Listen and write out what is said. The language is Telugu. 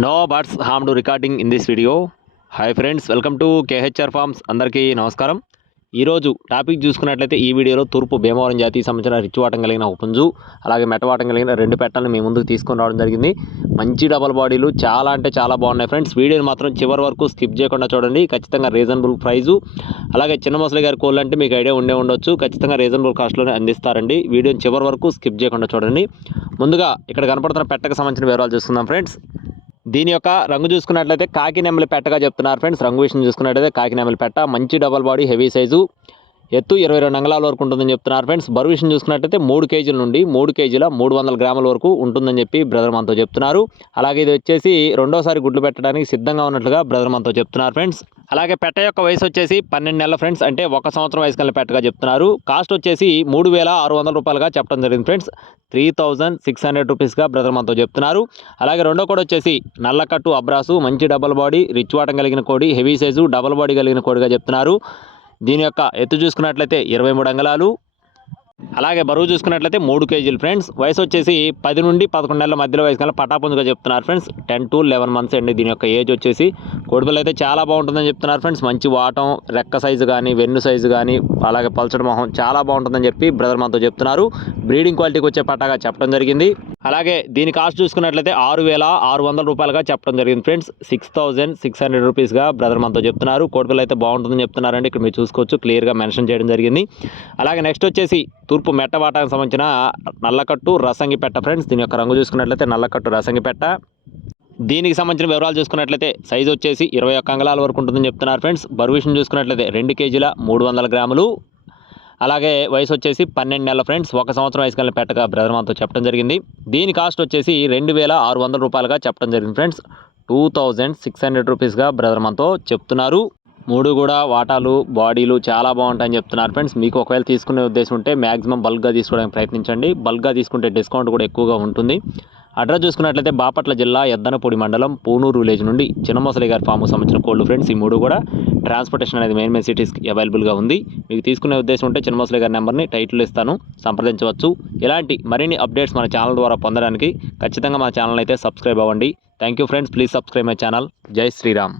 No birds harm to recording in this video hi friends welcome to KHR farms అందరికీ నమస్కారం. ఈరోజు టాపిక్ చూసుకున్నట్లయితే ఈ వీడియోలో తూర్పు భీమవరం జాతికి సంబంధించిన రిచ్వాటం కలిగిన ఒక అలాగే మెటవాటం కలిగిన రెండు పెట్టలను మీ ముందుకు తీసుకొని రావడం జరిగింది. మంచి డబల్ బాడీలు చాలా అంటే చాలా బాగున్నాయి ఫ్రెండ్స్ వీడియోని మాత్రం చివరి వరకు స్కిప్ చేయకుండా చూడండి. ఖచ్చితంగా రీజనబుల్ ప్రైజు అలాగే చిన్న మొసలి గారి కోళ్ళు అంటే మీకు ఐడియా ఉండే ఉండొచ్చు. ఖచ్చితంగా రీజనబుల్ కాస్ట్లోనే అందిస్తారండి. వీడియోని చివరి వరకు స్కిప్ చేయకుండా చూడండి. ముందుగా ఇక్కడ కనపడుతున్న పెట్టకు సంబంధించిన వివరాలు చూసుకుందాం ఫ్రెండ్స్ దీని యొక్క రంగు చూసుకున్నట్లయితే కాకి నెమలి పెట్టగా చెప్తున్నారు ఫ్రెండ్స్. రంగు విషయం చూసుకున్నట్లయితే కాకి నెమలి పెట్ట మంచి డబల్ బాడీ హెవీ సైజు ఎత్తు ఇరవై రెండు అంగళాల వరకు ఉంటుందని చెప్తున్నారు ఫ్రెండ్స్. బరువు విషయం చూసుకున్నట్లయితే మూడు కేజీల నుండి మూడు కేజీల మూడు వందల గ్రాముల వరకు ఉంటుందని చెప్పి బ్రదర్ మనతో చెప్తున్నారు. అలాగే ఇది వచ్చేసి రెండోసారి గుడ్లు పెట్టడానికి సిద్ధంగా ఉన్నట్లుగా బ్రదర్ మనతో చెప్తున్నారు ఫ్రెండ్స్. అలాగే పెట్ట యొక్క వయసు వచ్చేసి పన్నెండు నెలల ఫ్రెండ్స్ అంటే ఒక సంవత్సరం వయసు కలిగిన పెట్టగా చెప్తున్నారు. కాస్ట్ వచ్చేసి మూడు వేల ఆరు వందల రూపాయలుగా చెప్పడం జరిగింది friends. Three thousand six hundred రూపీస్గా brother మనతో చెప్తున్నారు. అలాగే రెండో కూడా వచ్చేసి నల్లకట్టు అబ్రాసు మంచి డబల్ బాడీ రిచ్ వాటం కలిగిన కోడి హెవీ సైజు డబల్ బాడీ కలిగిన కోడిగా చెప్తున్నారు. దీని యొక్క ఎత్తు చూసుకున్నట్లయితే ఇరవై మూడు అంగళాలు. అలాగే బరువు చూసుకున్నట్లయితే మూడు కేజీలు ఫ్రెండ్స్. వయసు వచ్చేసి పది నుండి పదకొండు నెలల మధ్యలో వయసు కల్లా పటాపుందుగా చెప్తున్నారు friends. Ten to eleven months అండి దీని యొక్క ఏజ్ వచ్చేసి. కోడిపిల్ల అయితే చాలా బాగుంటుందని చెప్తున్నారు ఫ్రెండ్స్. మంచి వాటం రెక్క సైజు కానీ వెన్ను సైజు కానీ అలాగే పల్చడి మొహం చాలా బాగుంటుందని చెప్పి బ్రదర్ మనతో చెప్తున్నారు. బ్రీడింగ్ క్వాలిటీకి వచ్చే పటాగా చెప్పడం జరిగింది. అలాగే దీని కాస్ట్ చూసుకున్నట్లయితే ఆరు వేల ఆరు వందల రూపాయలుగా చెప్పడం జరిగింది friends. Six thousand six hundred రూపీస్గా brother మనతో చెప్తున్నారు. కోడిపిల్ల అయితే బాగుంటుందని చెప్తున్నారండి. ఇక్కడ మీరు చూసుకోవచ్చు క్లియర్గా మెన్షన్ చేయడం జరిగింది. అలాగే నెక్స్ట్ వచ్చేసి తూర్పు మెట్టవాటానికి సంబంధించిన నల్లకట్టు రసంగి పెట్ట ఫ్రెండ్స్ దీని యొక్క రంగు చూసుకున్నట్లయితే నల్లకట్టు రసంగి పెట్ట దీనికి సంబంధించిన వివరాలు చూసుకున్నట్లయితే సైజ్ వచ్చేసి ఇరవై ఒక్క అంగళాల వరకు ఉంటుందని చెప్తున్నారు ఫ్రెండ్స్. బరువు చూసుకున్నట్లయితే రెండు కేజీల మూడు వందల గ్రాములు. అలాగే వయసు వచ్చేసి పన్నెండు నెలల ఫ్రెండ్స్. ఒక సంవత్సరం వయసు కలిగిన పెట్టగా బ్రదర్ మనతో చెప్పడం జరిగింది. దీని కాస్ట్ వచ్చేసి రెండు వేల ఆరు వందల రూపాయలుగా చెప్పడం జరిగింది friends. Two thousand six hundred రూపీస్గా brother మనతో చెప్తున్నారు. మూడు కూడా వాటాలు బాడీలు చాలా బాగుంటాయని చెప్తున్నారు ఫ్రెండ్స్. మీకు ఒకవేళ తీసుకునే ఉద్దేశం ఉంటే మ్యాక్సిమం బల్క్గా తీసుకోవడానికి ప్రయత్నించండి. బల్క్గా తీసుకుంటే డిస్కౌంట్ కూడా ఎక్కువగా ఉంటుంది. అడ్రస్ చూసుకున్నట్లయితే బాపట్ల జిల్లా ఎద్దనపూడి మండలం పూనూరు విలేజ్ నుండి చిన్నమొసలి గారి ఫామ్ సంబంధించిన కోళ్ళు ఫ్రెండ్స్. ఈ మూడు కూడా ట్రాన్స్పోర్టేషన్ అనేది మెయిన్ మెయిన్ సిటీస్కి అవైలబుల్గా ఉంది. మీకు తీసుకునే ఉద్దేశం ఉంటే చిన్నమొసలి గారి నెంబర్ని టైటిల్ ఇస్తాను. సంప్రదించవచ్చు. ఇలాంటి మరిన్ని అప్డేట్స్ మన ఛానల్ ద్వారా పొందడానికి ఖచ్చితంగా మా ఛానల్ అయితే సబ్స్క్రైబ్ అవ్వండి. Thank you friends. Please subscribe my channel. జై శ్రీరామ్.